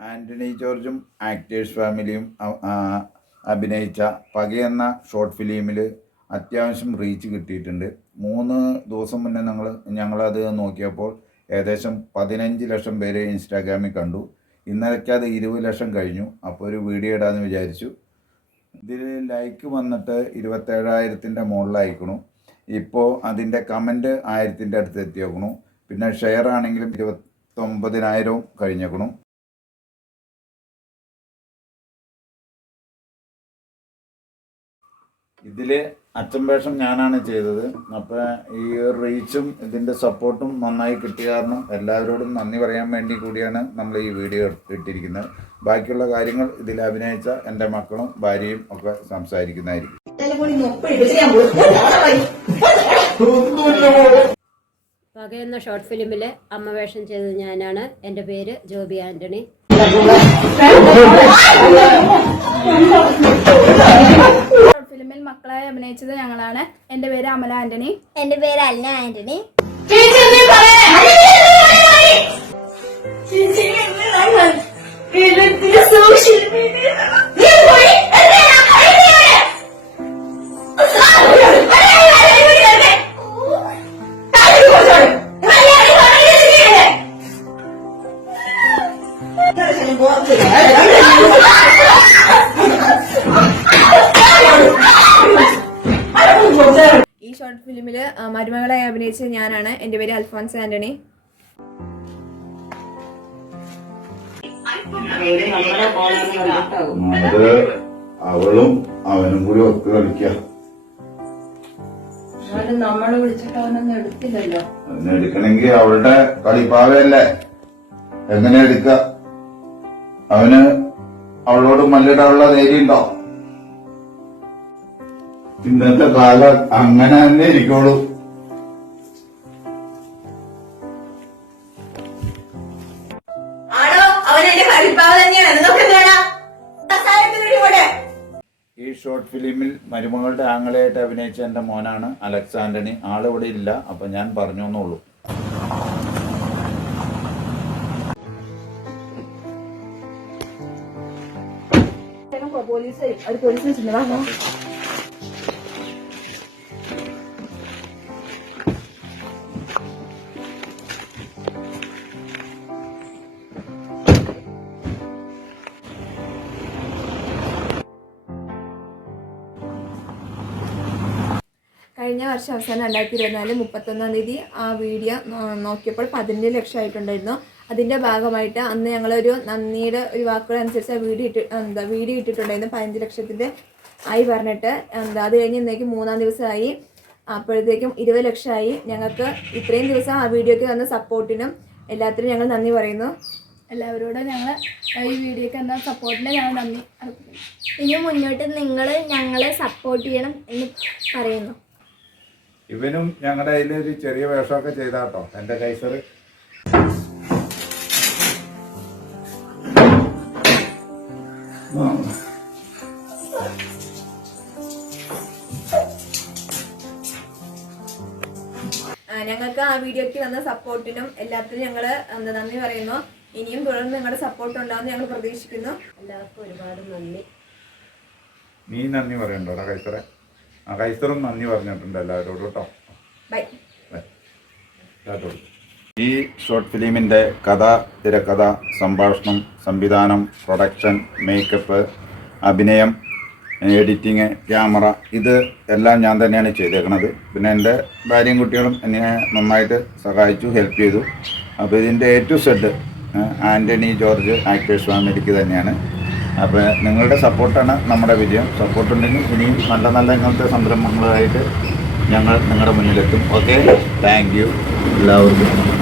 ആൻ്റണി ജോർജും ആക്ടേഴ്സ് ഫാമിലിയും അഭിനയിച്ച പകയെന്ന ഷോർട്ട് ഫിലിമിൽ അത്യാവശ്യം റീച്ച് കിട്ടിയിട്ടുണ്ട്. 3 ദിവസം മുന്നേ ഞങ്ങളത് നോക്കിയപ്പോൾ ഏകദേശം 15 ലക്ഷം പേര് ഇൻസ്റ്റാഗ്രാമിൽ കണ്ടു. ഇന്നലയ്ക്ക് അത് 20 ലക്ഷം കഴിഞ്ഞു. അപ്പോൾ ഒരു വീഡിയോ ഇടാമെന്ന് വിചാരിച്ചു. ഇതിൽ ലൈക്ക് വന്നിട്ട് 27,000-ൻ്റെ മുകളിലായിക്കണു. ഇപ്പോൾ അതിൻ്റെ കമൻറ്റ് 1000-ൻ്റെ അടുത്ത് എത്തിയേക്കണു. പിന്നെ ഷെയർ ആണെങ്കിലും 29,000 കഴിഞ്ഞേക്കണു. ഇതിൽ അച്ഛൻ വേഷം ഞാനാണ് ചെയ്തത്. അപ്പോൾ ഈ റീച്ചും ഇതിൻ്റെ സപ്പോർട്ടും നന്നായി കിട്ടിയ കാരണം എല്ലാവരോടും നന്ദി പറയാൻ വേണ്ടി കൂടിയാണ് നമ്മൾ ഈ വീഡിയോ ഇട്ടിരിക്കുന്നത്. ബാക്കിയുള്ള കാര്യങ്ങൾ ഇതിൽ അഭിനയിച്ച എൻ്റെ മക്കളും ഭാര്യയും ഒക്കെ സംസാരിക്കുന്നതായിരിക്കും. പക എന്ന ഷോർട്ട് ഫിലിമിലെ അമ്മ വേഷം ചെയ്തത് ഞാനാണ്. എൻ്റെ പേര് ജോബി ആന്റണി. ഫിലിമിൽ മക്കളായി അഭിനയിച്ചത് ഞങ്ങളാണ്. എൻ്റെ പേര് അമല ആന്റണി. എൻ്റെ പേര് അൽന ആന്റണി. ഈ ഷോർട്ട് ഫിലിമില് മരുമകളായി അഭിനയിച്ചത് ഞാനാണ്. എൻ്റെ പേര് അൽഫോൻസ് ആന്റണി. അവളും അവനും കൂടി ഒത്തു കളിക്കാം. നമ്മള് വിളിച്ചിട്ട് അവനൊന്നും എടുത്തില്ലല്ലോ. അതിനെടുക്കണമെങ്കിൽ അവളുടെ കളിപ്പാവയല്ലേ, എങ്ങനെ എടുക്ക? അവന് അവളോട് മല്ലിടാനുള്ള ധൈര്യമുണ്ടോ? ഇന്നത്തെ കാലം അങ്ങനെ തന്നെ ഇരിക്കോളൂ. ഈ ഷോർട്ട് ഫിലിമിൽ മരുമകളുടെ ആങ്ങളയായിട്ട് അഭിനയിച്ച എൻ്റെ മോനാണ് അലക്സ് ആന്റണി. ആളിവിടെ ഇല്ല, അപ്പൊ ഞാൻ പറഞ്ഞു എന്നുള്ളൂ. കഴിഞ്ഞ വർഷം അവസാനം 2024 31-ാം തീയതി ആ വീഡിയോ നോക്കിയപ്പോൾ 15 ലക്ഷം ആയിട്ടുണ്ടായിരുന്നു. അതിൻ്റെ ഭാഗമായിട്ട് അന്ന് ഞങ്ങളൊരു നന്ദിയുടെ ഒരു വാക്കുകളനുസരിച്ച് വീഡിയോ ഇട്ടിട്ടുണ്ടായിരുന്നു. 15 ലക്ഷത്തിൻ്റെ ആയി പറഞ്ഞിട്ട് അത് കഴിഞ്ഞ് ഇന്നേക്ക് 3-ാം ദിവസമായി. അപ്പോഴത്തേക്കും 20 ലക്ഷമായി. ഞങ്ങൾക്ക് ഇത്രയും ദിവസം ആ വീഡിയോയ്ക്ക് തന്ന സപ്പോർട്ടിനും എല്ലാത്തിനും ഞങ്ങൾ നന്ദി പറയുന്നു. എല്ലാവരോടും ഞങ്ങൾ ഈ വീഡിയോയ്ക്ക് തന്ന സപ്പോർട്ടിന് ഞങ്ങൾ നന്ദി അറിയിക്കുന്നു. ഇനി മുന്നോട്ട് നിങ്ങൾ ഞങ്ങളെ സപ്പോർട്ട് ചെയ്യണം എന്ന് പറയുന്നു. ഇവനും ഞങ്ങളുടെ അതിലൊരു ചെറിയ വേഷമൊക്കെ ചെയ്താട്ടോ എൻ്റെ കൈസർ. ഞങ്ങൾക്ക് ആ വീഡിയോയ്ക്ക് തന്ന സപ്പോർട്ടിനും എല്ലാത്തിനും ഞങ്ങൾ നന്ദി പറയുന്നു. ഇനിയും തുടർന്ന് നിങ്ങളുടെ സപ്പോർട്ട് ഉണ്ടാവുമെന്ന് ഞങ്ങൾ പ്രതീക്ഷിക്കുന്നു. എല്ലാവർക്കും ഒരുപാട് നന്ദി. നീ നന്ദി പറയണ്ടോടാ കൈസറെ? ആ കൈസറും നന്ദി പറഞ്ഞിട്ടുണ്ട് എല്ലാവരോടും കേട്ടോ. ബൈ. ഈ ഷോർട്ട് ഫിലിമിൻ്റെ കഥ, തിരക്കഥ, സംഭാഷണം, സംവിധാനം, പ്രൊഡക്ഷൻ, മേക്കപ്പ്, അഭിനയം, എഡിറ്റിങ്, ക്യാമറ, ഇത് എല്ലാം ഞാൻ തന്നെയാണ് ചെയ്തേക്കണത്. പിന്നെ എൻ്റെ ഭാര്യയും കുട്ടികളും എന്നെ നന്നായിട്ട് സഹായിച്ചു, ഹെൽപ്പ് ചെയ്തു. അപ്പോൾ ഇതിൻ്റെ A to Z Antony George actors ഫാമിലിക്ക് തന്നെയാണ്. അപ്പോൾ നിങ്ങളുടെ സപ്പോർട്ടാണ് നമ്മുടെ വിജയം. സപ്പോർട്ടുണ്ടെങ്കിൽ ഇനിയും നല്ല നല്ല ഇങ്ങനത്തെ സംരംഭങ്ങളായിട്ട് ഞങ്ങൾ നിങ്ങളുടെ മുന്നിലെത്തും. ഓക്കെ, താങ്ക് യു എല്ലാവർക്കും.